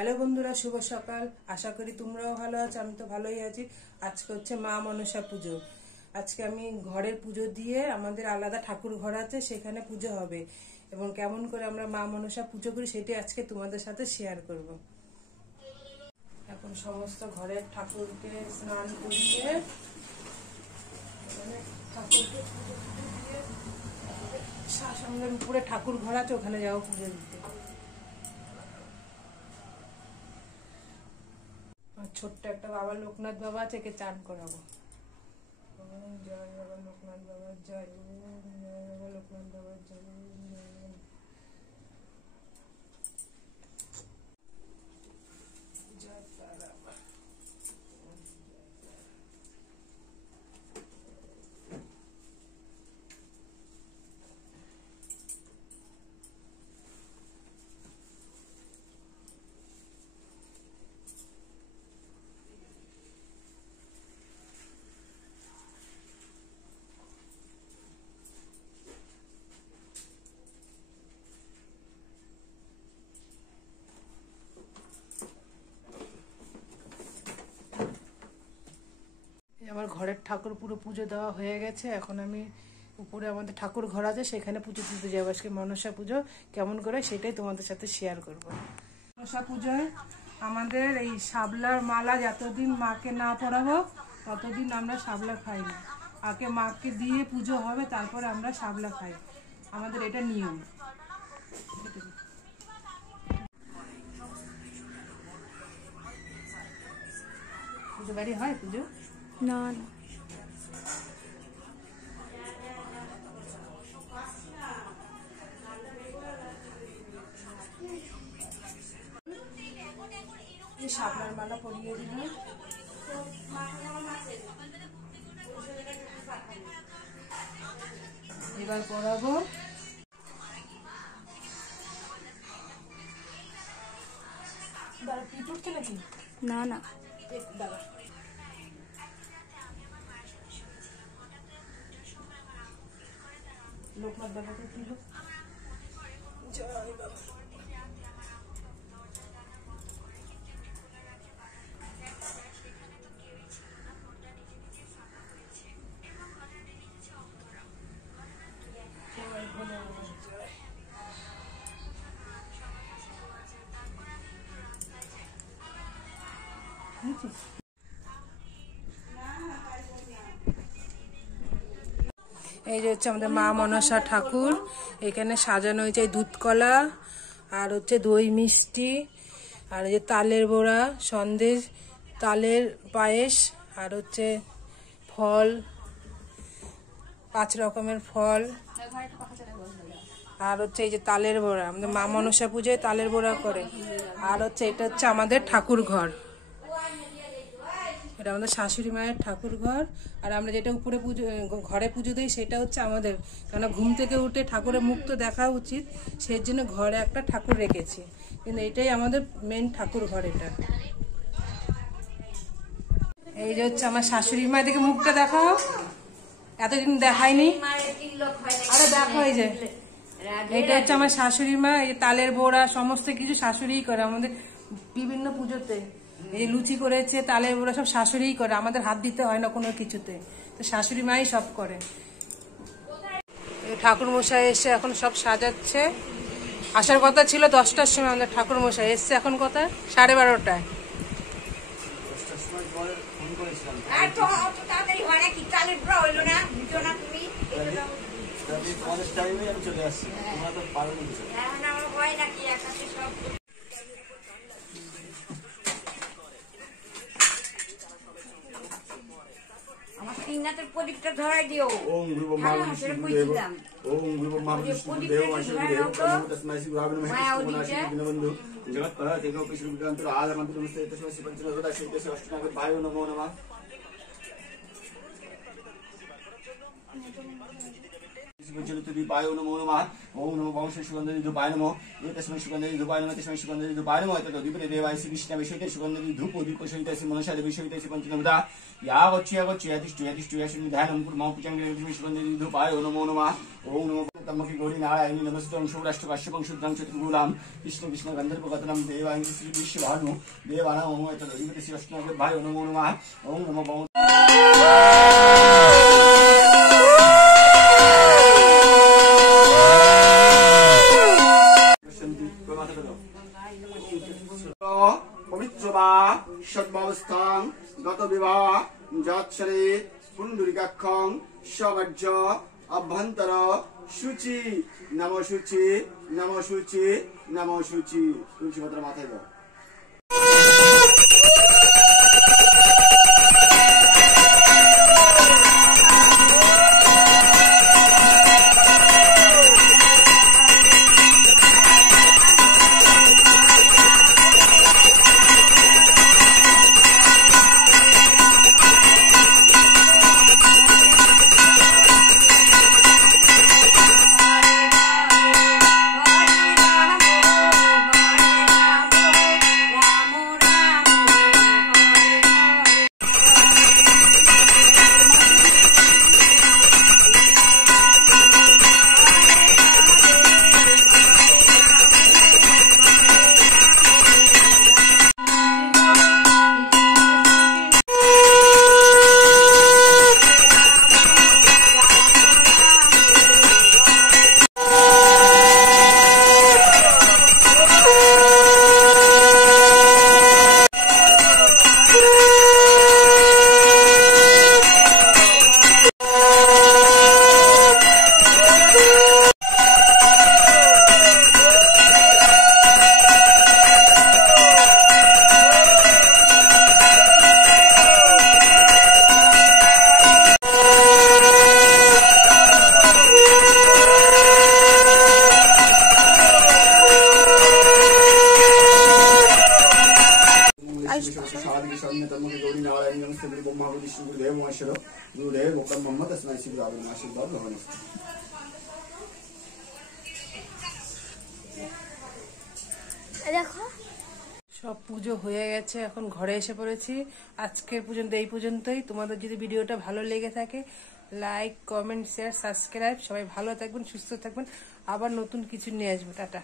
Hello বন্ধুরা, শুভ সকাল। আশা করি তোমরাও ভালো আছো, আমি তো ভালোই আছি। আজকে হচ্ছে মা মনসা পুজো। আজকে আমি ঘরের পুজো দিয়ে, আমাদের আলাদা ঠাকুর ঘর আছে, সেখানে পুজো হবে এবং কেমন করে আমরা মা মনসা পুজো করি সেটাই আজকে তোমাদের সাথে শেয়ার করব। এখন সমস্ত ঘরের ঠাকুরকে স্নান করিয়ে ঠাকুরকে পুজো দিয়ে, শাসনের উপরে ঠাকুর ঘর আছে, ওখানে যাবো পুজো দিতে। ছোট্ট একটা বাবা লোকনাথ বাবা আছে, একে চান করাবো। জয় বাবা লোকনাথ বাবার জয়, জয় বাবা লোকনাথ বাবার জয়, জয় তারা। আমার ঘরের ঠাকুর পুরো পুজো দেওয়া হয়ে গেছে। এখন আমি উপরে আমাদের ঠাকুর ঘর আছে, সেখানে পুজো দিতে যাবো। আজকে মনসা পুজো কেমন করে সেটাই তোমাদের সাথে শেয়ার করব। মনসা পুজোয় আমাদের এই শাবলার মালা যতদিন মাকে না পরাবো ততদিন আমরা শাবলা খাই না। আগে মাকে দিয়ে পুজো হবে, তারপরে আমরা শাবলা খাই, আমাদের এটা নিয়ম। পুজো বাড়ি হয় পুজো? না না, শাপলার মালা পরিয়ে দিল, এবার পরাবো। পিঠ উঠছে নাকি? না না, দাদা লোকনাথ বাবাকে দিল। জয় বাবা। এই যে হচ্ছে আমাদের মা মনসা ঠাকুর। এখানে সাজানো হয়েছে দুধ কলা, আর হচ্ছে দই মিষ্টি, আর এই যে তালের বড়া, সন্দেশ, তালের পায়েস, আর হচ্ছে ফল, 5 রকমের ফল, আর হচ্ছে এই যে তালের বড়া। আমাদের মা মনসা পুজোয় তালের বড়া করে। আর হচ্ছে এটা হচ্ছে আমাদের ঠাকুর ঘর, এটা আমাদের শাশুড়ি মায়ের ঠাকুর ঘর। আর আমরা যেটা উপরে পুজো, ঘরে পুজো দিই, সেটা হচ্ছে আমাদের, কেননা ঘুম থেকে উঠে ঠাকুরের মুখ তো দেখা উচিত, সেই জন্য ঘরে একটা ঠাকুর রেখেছি। কিন্তু এটাই আমাদের মেন ঠাকুর ঘর। এটা এই যে হচ্ছে আমার শাশুড়ি মা, দিকে মুখটা দেখাও, এতদিন দেখায়নি। আরে দেখো, এই যে এটা হচ্ছে আমার শাশুড়ি মা। এই তালের বড়া সমস্ত কিছু শাশুড়িই করে আমাদের বিভিন্ন পুজোতে। এই লুচি করেছে, তালের বড়া সব শাশুড়িই করে, আমাদের হাত দিতে হয় না কোনো কিছুতে, তো শাশুড়ি মাই সব করে। ঠাকুর মশাই এসে এখন সব সাজাচ্ছে। আসার কথা ছিল 10টার সময়, আমাদের ঠাকুর মশাই এসছে এখন কথা 12:30টায়। প্রদীপটা ধরাই দিও। ওম গুরু ব্রহ্মা সেটা কইছিলাম। ওম গুরু ব্রহ্মা বিষ্ণু দেব মহেশ্বর দেব তস্মৈ শ্রী গুরবে নমঃ। মহানাশী দীনবন্ধু জগৎ পরঃ তেজো পিতৃবিদান্তর আদামন্ত্র নমস্তে তস্মৈ শ্রী পঞ্চনরদা শিবদেশ অষ্টনাগ বায়ু নমো নমঃ। दीपाय नमो नमः। ओम नमो वंशे सुगंधि धूपाय नमः। तस्मै सुगंधि धूपाय नमः। तस्मै सुगंधि धूपाय नमः। ततो दीपे देवाय श्री कृष्ण विषयते सुगंधि धूप दीप सहिते श्री मनसा देवी सहिते श्री पंचनवदा या गच्छ्य गच्छ्य यतिष्ठ यतिष्ठ यशुनिधानं कुर्मः पूजां तस्मै सुगंधि धूपाय नमो नमः। ओम नमो तमकी गौरी नारायणी नमस्ते सौराष्ट्र काश्यपं शुद्धां चतुर्भुजां विष्णु विष्णु गंधर्वगतनं देवांग श्री विश्वभानु देवानां ओम ऐतदधिपति श्री विष्णुदेवाय नमो नमः ओम नमो भगवते पवित्रवा सद्भावस्थां गतविवाह जात्सरे पुंडरीकाक्षं सवज्ज अभ्यंतर शुचि नमो शुचि नमो शुचि नमो शुचि तुलसी पत्र माथाय दाও गौरी नारायण नमस्ते ब्रह्मा विष्णु गुरुदेव महेश्वर गुरुदेव ब्रह्म तस्मै श्री गुरुवे नमः आशीर्वाद भवनस्तु দেখো সব পুজো হয়ে গেছে, এখন ঘরে এসে পড়েছি। আজকের পর্যন্ত এই পর্যন্তই। তোমাদের যদি ভিডিওটা ভালো লেগে থাকে লাইক কমেন্ট শেয়ার সাবস্ক্রাইব, সবাই ভালো থাকবেন সুস্থ থাকবেন, আবার নতুন কিছু নিয়ে আসবো। টাটা।